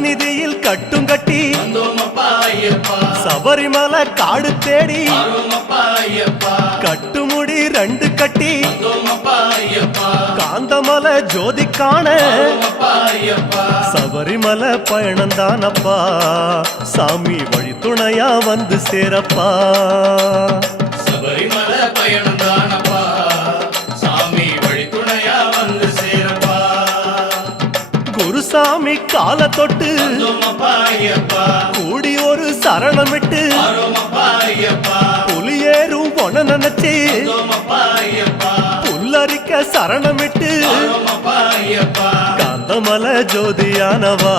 சந்நிதியில் கட்டும் கட்டி சபரிமலை காடு தேடி கட்டுமுடி 2 கட்டி காந்தமலை ஜோதி காண சபரிமலை பயணந்தானப்பா சாமி வழி துணையா வந்து சேரப்பா சபரிமலை பயணந்தானப்பா சாமி வழி துணையா வந்து சேரப்பா குருசாமி கால தொட்டு கூடி ஒரு சரணமிட்டு புலியேறும் பொன நினைச்சு புல்லரிக்க சரணமிட்டு காந்தமலை ஜோதியானவா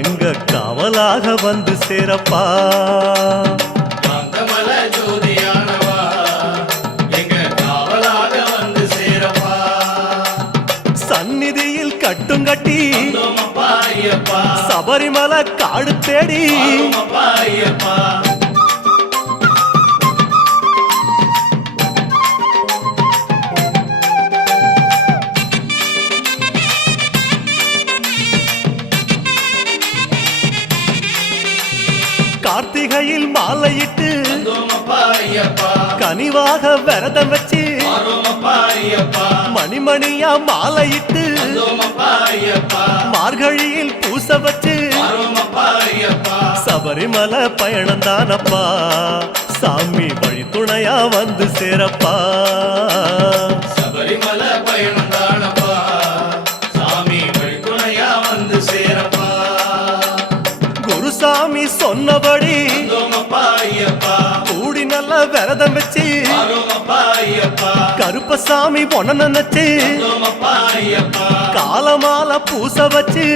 எங்க காவலாக வந்து சேரப்பா காந்தமலை ஜோதியானவா எங்க காவலாக வந்து சேரப்பா சந்நிதியில் கட்டும் கட்டி சபரிமலை காடு தேடி கார்த்திகையில் மாலையிட்டு கனிவாக விரதம் வச்சு மணிமணியா மாலையிட்டு மார்கழியில் பூச வச்சு சபரிமலை பயணந்தானப்பா சாமி வழி துணையா வந்து சேரப்பா சபரிமலை பயணந்தானப்பா சாமி வழி துணையா வந்து சேரப்பா குருசாமி சொன்னபடி கூடி நல்ல விரதம் வச்சு கருப்பசாமி பொண்ண நினைச்சு காலமால பூச வச்சு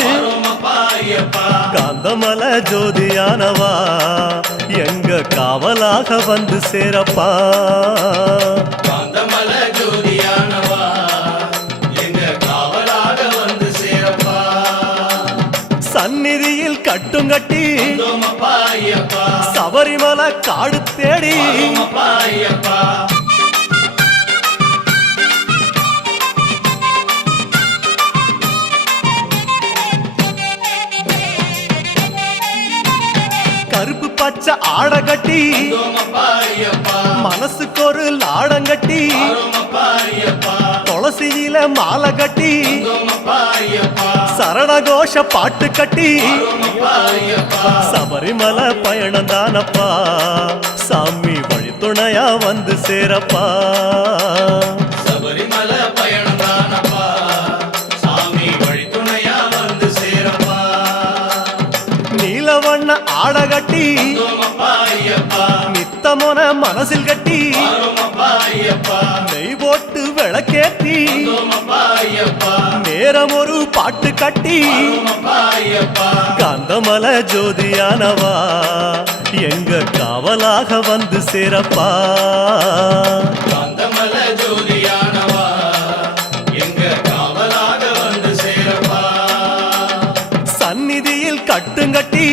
காந்தமலை ஜோதியானவா எங்க காவலாக வந்து சேரப்பா காந்தமலை ஜோதியானவா எங்க காவலாக வந்து சேரப்பா சந்நிதியில் கட்டும் கட்டி சபரிமலை காடு தேடி கருப்பு பச்சை ஆட கட்டி மனசுக்கு ஒரு லாடங்கட்டி துளசியில மாலை கட்டி சரணகோஷ பாட்டு கட்டி சபரிமலை பயணந்தானப்பா சாமி வழி துணையா வந்து சேரப்பா சபரிமலை பயணந்தானப்பா சாமி வழி துணையா வந்து சேரப்பா நீலவண்ண ஆட கட்டி நித்தமொன மனசில் கட்டி நெய் போட்டு விளக்கேத்தி நேரம் ஒரு பாட்டு கட்டி காந்தமலை ஜோதியானவா எங்க காவலாக வந்து சேரப்பா காந்தமலை ஜோதியானவா எங்க காவலாக வந்து சேரப்பா சந்நிதியில் கட்டுங்கட்டி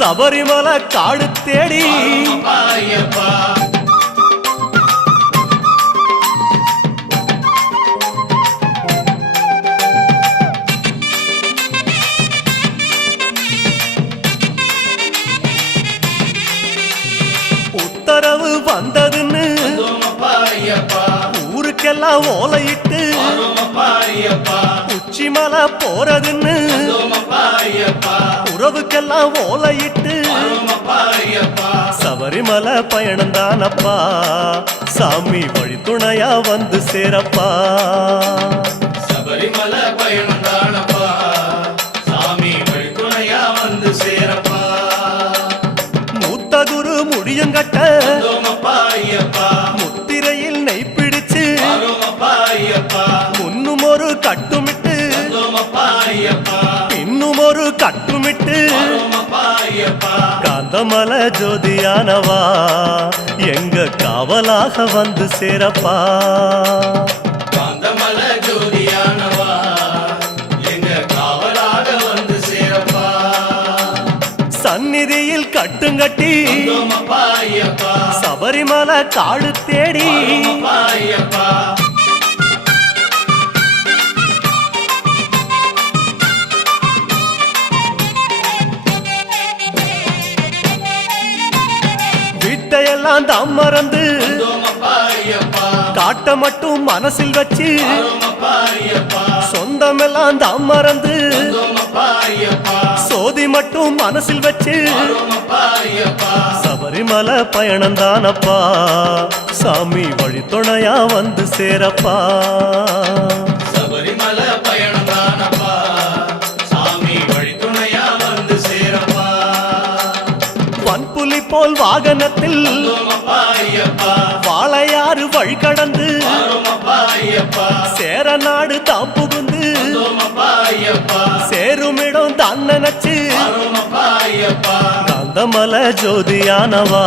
சபரிமலை காடு தேடி உத்தரவு வந்ததுன்னு ஊருக்கெல்லாம் ஓலையிட்டு உச்சிமலை போறதுன்னு உறவுக்கெல்லாம் ஓலையிட்டு சபரிமலை பயணந்தானப்பா சாமி வழி துணையா வந்து சேரப்பா சபரிமலை பயணந்தானப்பா சாமி வழி துணையா வந்து சேரப்பா மூத்த குரு முடியங்கட்ட முத்திரையில் நெய் பிடிச்சு முன்னும் ஒரு கட்டுமிட்டு பின்னும் ஒரு கட்டுமிட்டு காந்தமலை ஜோதியானவா எங்க காவலாக வந்து சேரப்பா காந்தமலை ஜோதியானவா எங்க காவலாக வந்து சேரப்பா சந்நிதியில் கட்டுங்கட்டி சபரிமலை காடு தேடி சுகமெல்லாம் தாம் மறந்து வந்தோமப்பா ஐயப்பா காட்ட மட்டும் மனசில் வச்சு வரோமப்பா ஐயப்பா சொந்தமெல்லாம் தாம் மறந்து வந்தோமப்பா ஐயப்பா சோதி மட்டும் மனசில் வச்சு வரோமப்பா ஐயப்பா சபரிமலை பயணம் தானப்பா சாமி வழித்துணையா வந்து சேரப்பா சபரிமலை பயணம் தானப்பா சாமி வழித்துணையா வந்து சேரப்பா வன்புலி போல் வாகனத்தில் வந்தோமப்பா ஐயப்பா வாழையாறு வழி கடந்து வரோமப்பா ஐயப்பா சேர நாடு தாம் புகுந்து வந்தோமப்பா ஐயப்பா சேருமிடம் தான் நினைச்சு வரோமப்பா ஐயப்பா காந்தமலை ஜோதியானவா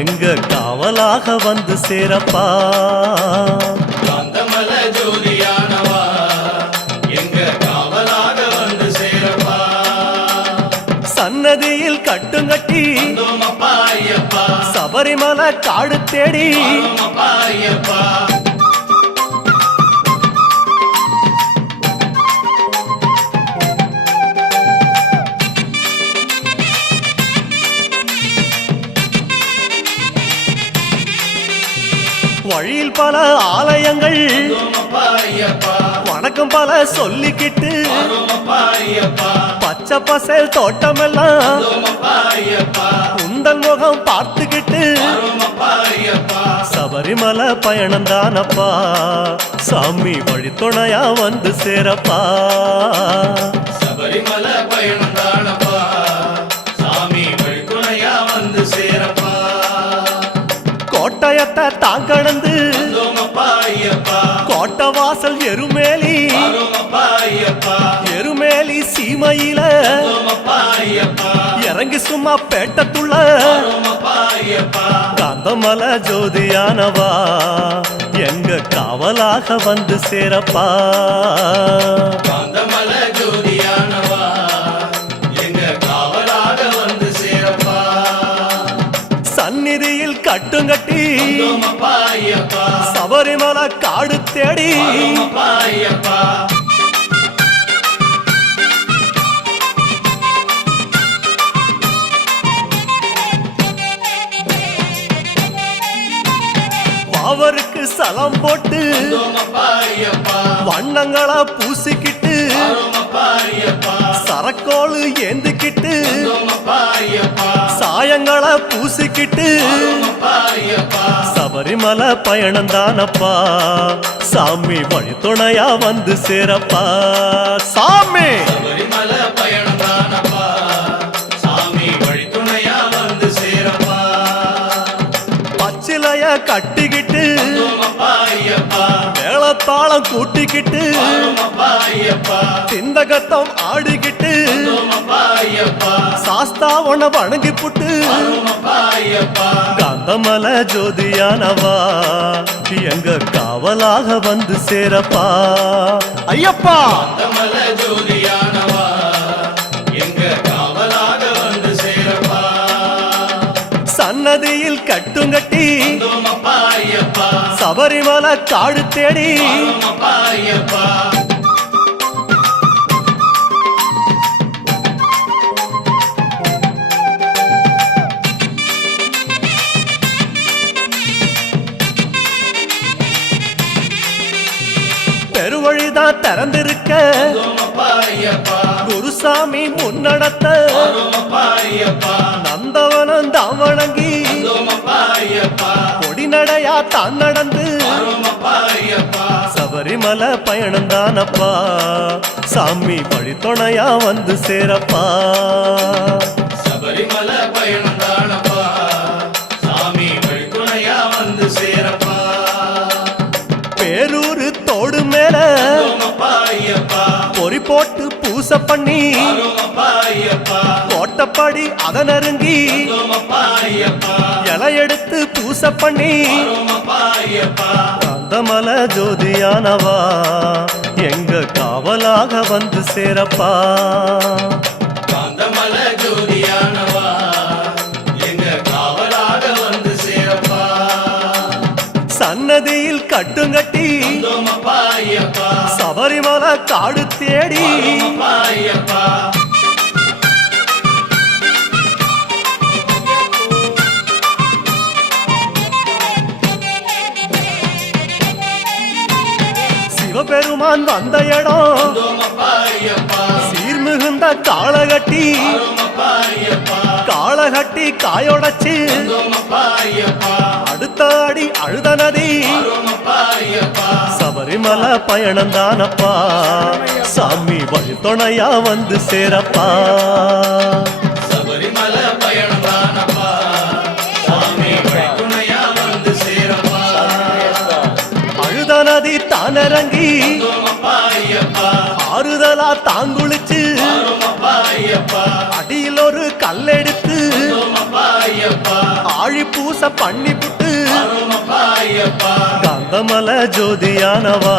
எங்க காவலாக வந்து சேரப்பா காந்தமல ஜோதியானவா எங்க காவலாக வந்து சேரப்பா சன்னதியில் கட்டுங்கட்டி வந்தோமப்பா ஐயப்பா சபரிமலை காடு தேடி வரோமப்பா ஐயப்பா வழியில் பல ஆலயங்கள் வந்தோமப்பா ஐயப்பா வணக்கம் பல சொல்லிக்கிட்டு வரோமப்பா ஐயப்பா பச்சை பசேல் தோட்டமெல்லாம் வந்தோமப்பா ஐயப்பா உந்தன் முகம் பார்த்துக்கிட்டு வரோமப்பா ஐயப்பா சபரிமலை பயணம் தானப்பா சாமி வழித்துணையா வந்து சேரப்பா சபரிமலை பயணம் தானப்பா சாமி வழித்துணையா வந்து சேரப்பா கோட்டயத்தை தான் கடந்து வந்தோமப்பா ஐயப்பா கோட்டை வாசல் எருமேலி வரோமப்பா ஐயப்பா எருமேலி சீமையில வந்தோமப்பா ஐயப்பா இறங்கி சும்மா பேட்டத்துள்ள வரோமப்பா ஐயப்பா காந்தமலை ஜோதியானவா எங்க காவலாக வந்து சேரப்பா காந்தமல ஜோதியானவா எங்க காவலாக வந்து சேரப்பா சந்நிதியில் கட்டுங்கட்டி வந்தோமப்பா ஐயப்பா சபரிமலை காடு தேடி வரோமப்பா ஐயப்பா அவருக்கு சலம் போட்டு வந்தோமப்பா ஐயப்பா வண்ணங்களை பூசிக்கிட்டு வரோமப்பா ஐயப்பா சரக்கோளு ஏந்திக்கிட்டு வந்தோமப்பா ஐயப்பா சாயங்களை பூசிக்கிட்டு வரோமப்பா ஐயப்பா சபரிமலை பயணம் தானப்பா சாமி வழித்துணையா வந்து சேரப்பா சாமி சபரிமலை பயணம் தானப்பா சாமி வழித்துணையா வந்து சேரப்பா பச்சிலைய கட்டிக்கிட்டு வந்தோமப்பா ஐயப்பா மேளத்தாளம் கூட்டிக்கிட்டு வரோமப்பா ஐயப்பா சிந்தகத்தம் ஆடிக்கிட்டு வந்தோமப்பா ஐயப்பா சாஸ்தாவன வணங்கி புட்டு வரோமப்பா ஐயப்பா காந்தமலை ஜோதியானவா எங்க காவலாக வந்து சேரப்பா ஐயப்பா காந்தமல ஜோதியானவா எங்க காவலாக வந்து சேரப்பா சன்னதியில் கட்டுங்கட்டி வந்தோமப்பா ஐயப்பா சபரிமலை காடு தேடி வரோமப்பா ஐயப்பா பெருவழிதான் திறந்திருக்க வந்தோமப்பா ஐயப்பா குருசாமி முன்னடத்த வரோமப்பா ஐயப்பா நந்தவனம் தான் வணங்கி வந்தோமப்பா ஐயப்பா கொடிநடையா தான் நடந்து வரோமப்பா ஐயப்பா சபரிமலை பயணம் தானப்பா சாமி வழித்துணையா வந்து சேரப்பா சபரிமலை பயணம் தானப்பா சாமி வழித்துணையா வந்து சேரப்பா பேரூரு தோடு மேல வந்தோமப்பா ஐயப்பா பொறி போட்டு பூசை பண்ணி வரோமப்பா ஐயப்பா கோட்டப்படி அதை நெருங்கி வந்தோமப்பா ஐயப்பா இலை எடுத்து பூசை பண்ணி வரோமப்பா ஐயப்பா காந்தமலை ஜோதியானவா எங்க காவலாக வந்து சேரப்பா காந்தமல ஜோதியானவா எங்க காவலாக வந்து சேரப்பா சன்னதியில் கட்டுங்கட்டி வந்தோமப்பா ஐயப்பா சபரிமலை காடு தேடி வரோமப்பா ஐயப்பா ஐயப்பன் வந்த இடம் வந்தோமப்பா ஐயப்பா சீர்மிகுந்த காளகட்டி வந்தோமப்பா ஐயப்பா காளகட்டி காயொடச்சு வந்தோமப்பா ஐயப்பா அடுத்த அடி அழுத நதி வந்தோமப்பா ஐயப்பா சபரிமலை பயணம் தானப்பா சாமி வழித்துணையா வந்து சேரப்பா சபரிமலை பயணம் தானப்பா சாமி வழித்துணையா வந்து சேரப்பா அழுத நதி தானிறங்கி வந்தோமப்பா ஐயப்பா ஆறுதலா தாங்குளிச்சு வந்தோமப்பா ஐயப்பா அடியில் ஒரு கல்லெடுத்து வந்தோமப்பா ஐயப்பா ஆழி பூச பண்ணி புட்டு வந்தோமப்பா ஐயப்பா காந்தமல ஜோதியானவா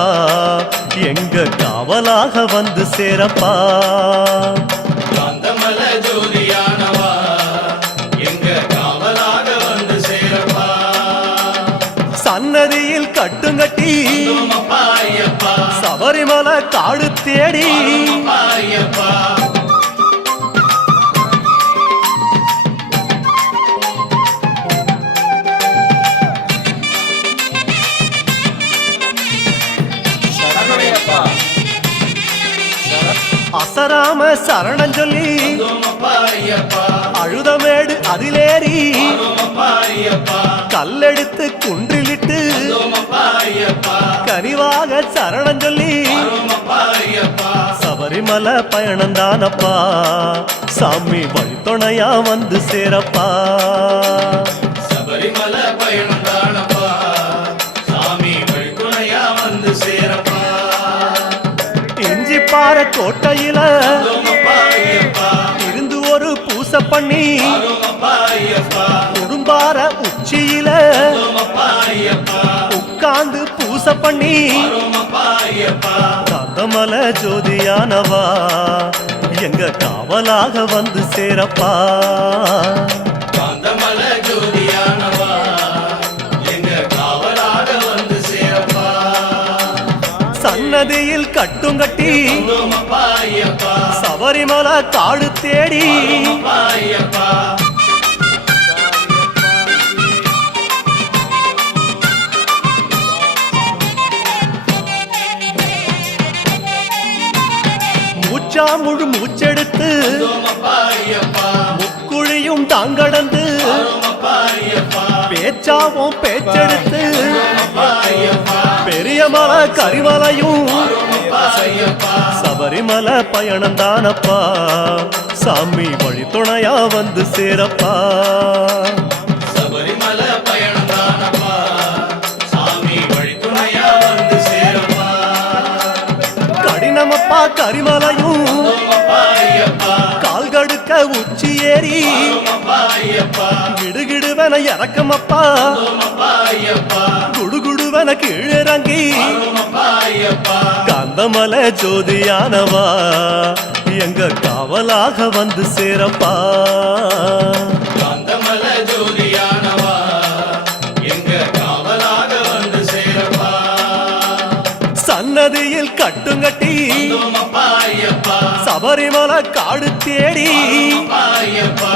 எங்க காவலாக வந்து சேரப்பா காந்தமல ஜோதியானவா எங்க காவலாக வந்து சேரப்பா சன்னதியில் கட்டுங்கட்டி வந்தோமப்பா ஐயப்பா சபரிமலை காடு தேடி வந்தோமப்பா ஐயப்பா அசராம சரணம் சொல்லி வந்தோமப்பா ஐயப்பா அழுதமேடு அதிலேறி வந்தோமப்பா ஐயப்பா கல்லெடுத்து குன்றிலிட்டு வந்தோமப்பா ஐயப்பா கனிவாக சரணம் சொல்லி வந்தோமப்பா ஐயப்பா சபரிமலை பயணம் தானப்பா சாமி வழித்துணையா வந்து சேரப்பா சபரிமலை பயணம் தானப்பா சாமி வழித்துணையா வந்து சேரப்பா இஞ்சிப்பாற கோட்டையில வந்தோமப்பா ஐயப்பா இருந்து ஒரு பூசை பண்ணி வந்தோமப்பா ஐயப்பா குடும்பார உச்சியில வந்தோமப்பா ஐயப்பா உட்கார்ந்து பூசை பண்ணி வந்தோமப்பா ஐயப்பா காந்தமல ஜோதியானவா எங்க காவலாக வந்து சேரப்பா காந்தமல ஜோதியானவா எங்க காவலாக வந்து சேரப்பா சன்னதியில் கட்டுங்கட்டி வந்தோமப்பா ஐயப்பா சபரிமலை காடு தேடி வந்தோமப்பா ஐயப்பா மூச்சா முழு மூச்செடுத்து வந்தோமப்பா ஐயப்பா முக்குழியும் தாங்கடந்து வந்தோமப்பா ஐயப்பா பேச்சாவும் பேச்செடுத்து வந்தோமப்பா ஐயப்பா பெரிய மலை கரிமலையும் வந்தோமப்பா ஐயப்பா சபரிமலை பயணம் தானப்பா சாமி வழித்துணையா வந்து சேரப்பா சபரிமலை பயணம் தானப்பா சாமி வழித்துணையா வந்து சேரப்பா கடினமப்பா கரிமலையும் வந்தோமப்பா ஐயப்பா கால்கடுக்க உச்சி ஏறி வந்தோமப்பா ஐயப்பா கிடுகிடுவன இறக்கமப்பா வந்தோமப்பா ஐயப்பா குடுகுடுவன கீழிறங்கி வந்தோமப்பா ஐயப்பா காந்தமல ஜோதியானவா எங்க காவலாக வந்து சேரப்பா காந்தமல ஜோதியானவா எங்க காவலாக வந்து சேரப்பா சன்னதியில் கட்டுங்கட்டி வந்தோமப்பா ஐயப்பா சபரிமலை காடு தேடி வந்தோமப்பா ஐயப்பா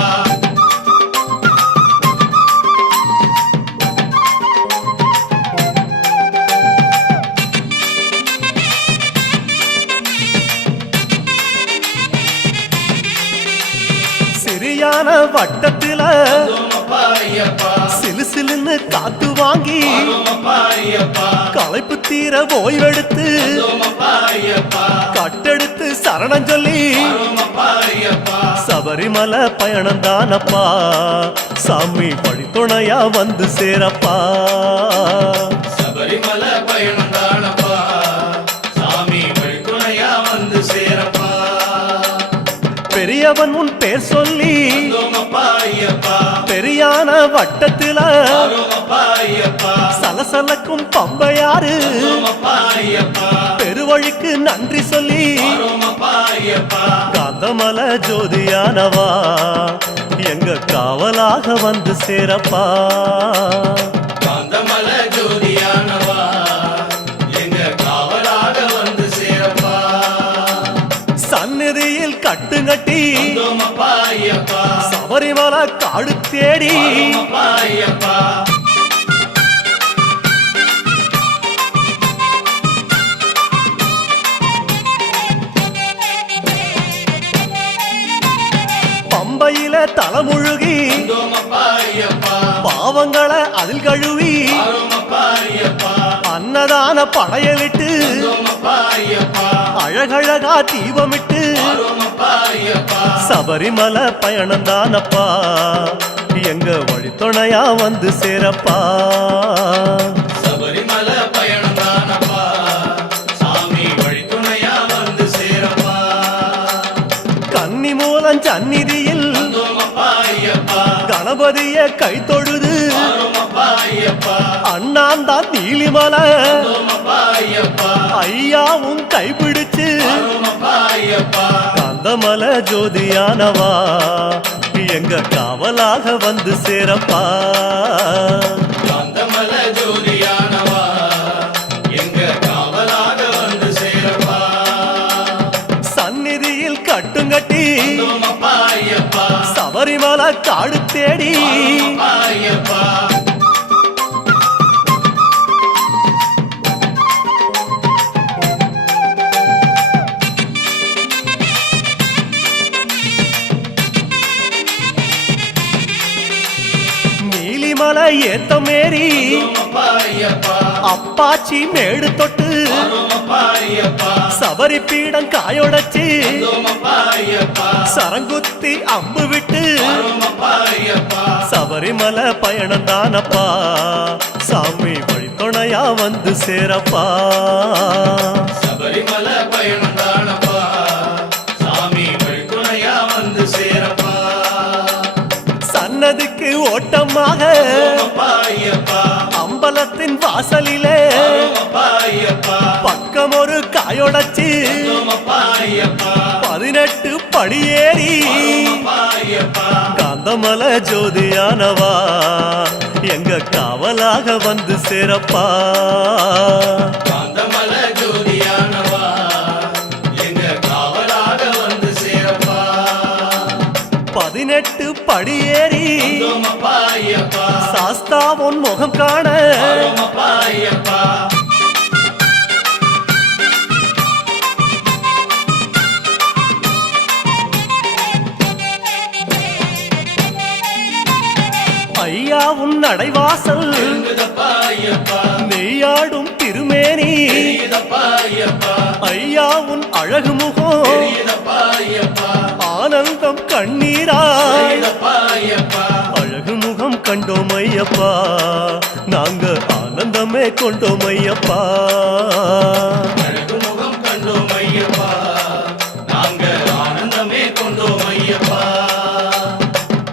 சிறியான வட்டத்தில வந்தோமப்பா ஐயப்பா சிலுசிலுன்னு காத்து வாங்கி வந்தோமப்பா ஐயப்பா களைப்பு தீர ஓய்வெடுத்து வந்தோமப்பா ஐயப்பா கட்டெடுத்து சரணம் சொல்லி வந்தோமப்பா ஐயப்பா சபரிமலை பயணம் தானப்பா சாமி வழித்துணையா வந்து சேரப்பா சபரிமலை பயணம் தானப்பா சாமி வழித்துணையா வந்து சேரப்பா பெரியவன் உன் பேர் சொல்லி வந்தோமப்பா ஐயப்பா பெரியான வட்டத்தில வந்தோமப்பா ஐயப்பா சலசலக்கும் பம்பையாறு வந்தோமப்பா ஐயப்பா பெருவழிக்கு நன்றி சொல்லி வந்தோமப்பா ஐயப்பா காந்தமல ஜோதியானவா எங்க காவலாக வந்து சேரப்பா காந்தமல ஜோதியானவா எங்க காவலாக வந்து சேரப்பா சந்நிதியில் கட்டுங்கட்டி வந்தோமப்பா ஐயப்பா சபரிமலை காடு தேடி வந்தோமப்பா ஐயப்பா பம்பையில தலைமுழுகி வந்தோமப்பா ஐயப்பா பாவங்களை அதில் கழுவி ஆரோமப்பா ஐயப்பா அன்னதான படையலிட்டு வந்தோமப்பா ஐயப்பா அழகழகா தீபமிட்டு ஆரோமப்பா ஐயப்பா சபரிமலை பயணம்தானப்பா எங்க வழித்துணையா வந்து சேரப்பா சபரிமலை பயணம் தானப்பா சாமி வழித்துணையா வந்து சேரப்பா கன்னி மூலம் சந்நிதியில் வந்தோமப்பா ஐயப்பா கணபதிய கை தொழுது ஆரோமப்பா ஐயப்பா அண்ணாந்தான் நீலிமலை வந்தோமப்பா ஐயப்பா ஐயாவும் கைப்பிடிச்சு ஆரோமப்பா ஐயப்பா கந்தமல ஜோதியானவா எங்க காவலாக வந்து சேரப்பா காந்தமல ஜோதியானவா எங்க காவலாக வந்து சேரப்பா சந்நிதியில் கட்டுங்கட்டி வந்தோமப்பா ஐயப்பா சபரிமலை காடு தேடி ஆரோமப்பா ஐயப்பா நீலிமலை ஏத்த மேரி வந்தோமப்பா ஐயப்பா அப்பாச்சி மேடு தொட்டு ஆரோமப்பா ஐயப்பா சபரி பீடம் காயொடச்சு வந்தோமப்பா ஐயப்பா சரங்குத்தி அம்பு விட்டு ஆரோமப்பா ஐயப்பா சபரிமலை பயணம் தானப்பா சாமி வழித்துணையா வந்து சேரப்பா சபரிமலை பயணம் தானப்பா சாமி வழித்துணையா வந்து சேரப்பா சன்னதிக்கு ஓட்டமாக வந்தோமப்பா ஐயப்பா அம்பலத்தின் வாசலிலே ஆரோமப்பா ஐயப்பா பக்கம் ஒரு காயொடச்சு வந்தோமப்பா ஐயப்பா 18 படியேறி ஆரோமப்பா ஐயப்பா காந்தமல ஜோதியானவா எங்க காவலாக வந்து சேரப்பா காந்தமல ஜோதியானவா எங்க காவலாக வந்து சேரப்பா 18 படியேறி வந்தோமப்பா ஐயப்பா சாஸ்தாவன் முகம் காண ஆரோமப்பா ஐயப்பா ஐயா உன் நடைவாசல் இருந்ததப்பா ஐயப்பா நெய்யாடும் திருமேனி தெரியுதப்பா ஐயப்பா ஐயா உன் அழகு முகம் தெரியுதப்பா ஐயப்பா ஆனந்தம் கண்ணீராய் தெரியுதப்பா ஐயப்பா அழகு முகம் கண்டோம் ஐயப்பா நாங்க ஆனந்தமே கொண்டோம் ஐயப்பா அழகு முகம் கண்டோம் ஐயப்பா நாங்க ஆனந்தமே கொண்டோம் ஐயப்பா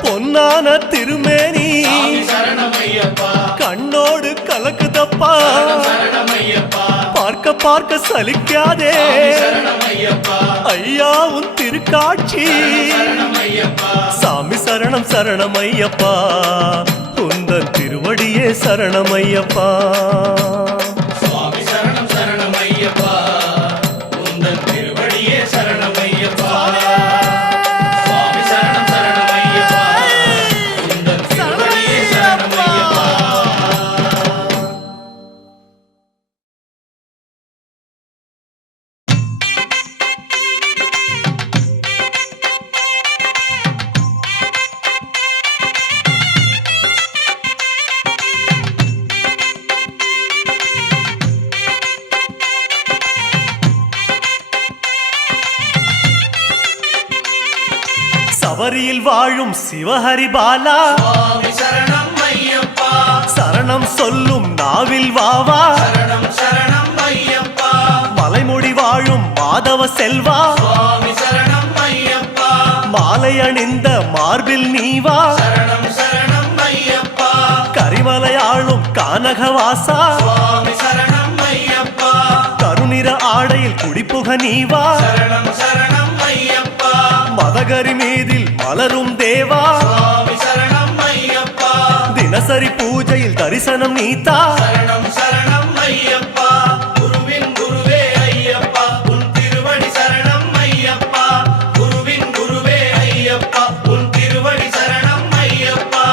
பொன்னான திருமேனி சாமி சரணம் ஐயப்பா கண்ணோடு கலக்குதப்பா சரணம் சரணம் ஐயப்பா பார்க்க பார்க்க சலிக்காதே சாமி சரணம் ஐயப்பா ஐயா உன் திருக்காட்சி சரணம் ஐயப்பா சாமி சரணம் சரணம் ஐயப்பா உந்தன் திருவடியே சரணம் ஐயப்பா சுவாமி சரணம் சரணம் ஐயப்பா உந்தன் திருவடியே சரணம் ஐயப்பா சுவாமி சரணம் சரணம் ஐயப்பா உந்தன் திருவடியே சரணம் ஐயப்பா சபரியில் வாழும் சிவஹரி பாலா சுவாமி சரணம் ஐயப்பா சரணம் சொல்லும் நாவில் வாவா சரணம் சரணம் ஐயப்பா மலைமுடி வாழும் மாதவ செல்வா சுவாமி சரணம் ஐயப்பா மாலை அணிந்த மார்பில் நீவா சரணம் சரணம் ஐயப்பா கரிமலை ஆளும் கானகவாசா சுவாமி சரணம் ஐயப்பா கருநிற ஆடையில் குடிப்புக நீவா சரணம் சரணம் ஐயப்பா மதகரி மீதில் மலரும் தேவா சுவாமி சரணம் ஐயப்பா தினசரி பூஜையில் தரிசனம் நீத்தா சரணம் சரணம் ஐயப்பா குருவின் குருவே ஐயப்பா உன் திருவடி சரணம் ஐயப்பா குருவின் குருவே ஐயப்பா உன் திருவடி சரணம் ஐயப்பா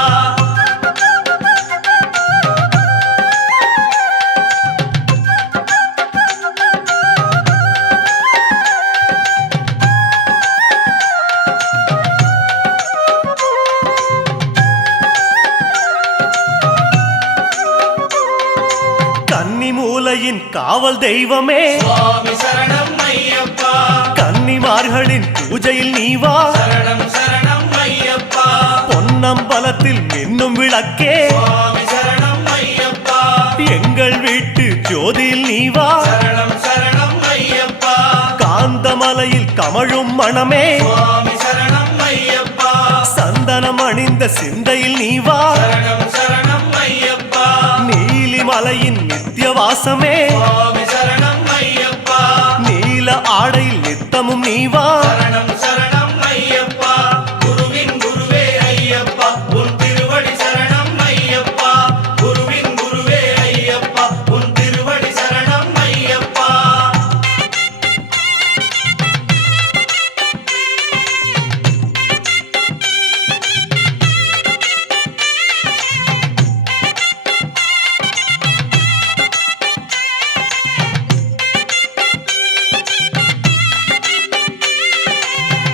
காவல் தெய்வமே சுவாமி சரணம் ஐயப்பா கன்னிமார்களின் பூஜையில் நீ வா சரணம் சரணம் ஐயப்பா பொன்னம்பலத்தில் மின்னும் விளக்கே சுவாமி சரணம் ஐயப்பா எங்கள் வீட்டு ஜோதியில் நீ வா சரணம் சரணம் ஐயப்பா காந்தமலையில் கமழும் மணமே சுவாமி சரணம் ஐயப்பா சந்தனம் அணிந்த சிந்தையில் நீ வா சரணம் சரணம் ஐயப்பா நீலிமலையின் நித்தியவாசமே சுவாமி சரணம் ஐயப்பா நீல ஆடையில் நித்தமும் நீ வா சரணம் சரணம் ஐயப்பா குருவின் குருவே ஐயப்பா உன் திருவடி சரணம் ஐயப்பா குருவின் குருவே ஐயப்பா உன் திருவடி சரணம் ஐயப்பா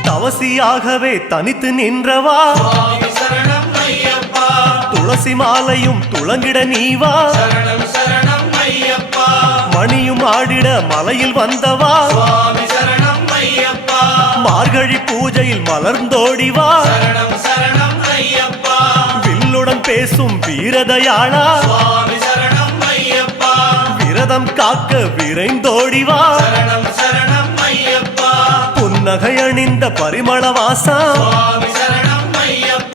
தவசியாகவே தனித்து நின்றவா சுவாமி சரணம் ஐயப்பா துளசி மாலையும் துளங்கிட நீ வா சரணம் சரணம் ஐயப்பா மணியும் ஆடிட மலையில் வந்தவா சுவாமி சரணம் ஐயப்பா மார்கழி பூஜையில் மலர்ந்தோடி வா சரணம் சரணம் ஐயப்பா வில்லுடன் பேசும் வீரதயாளா சுவாமி சரணம் ஐயப்பா விரதம் காக்க விரைந்தோடி வா சரணம் சரணம் ஐயப்பா புன்னகை அணிந்த பரிமள வாசா சுவாமி சரணம்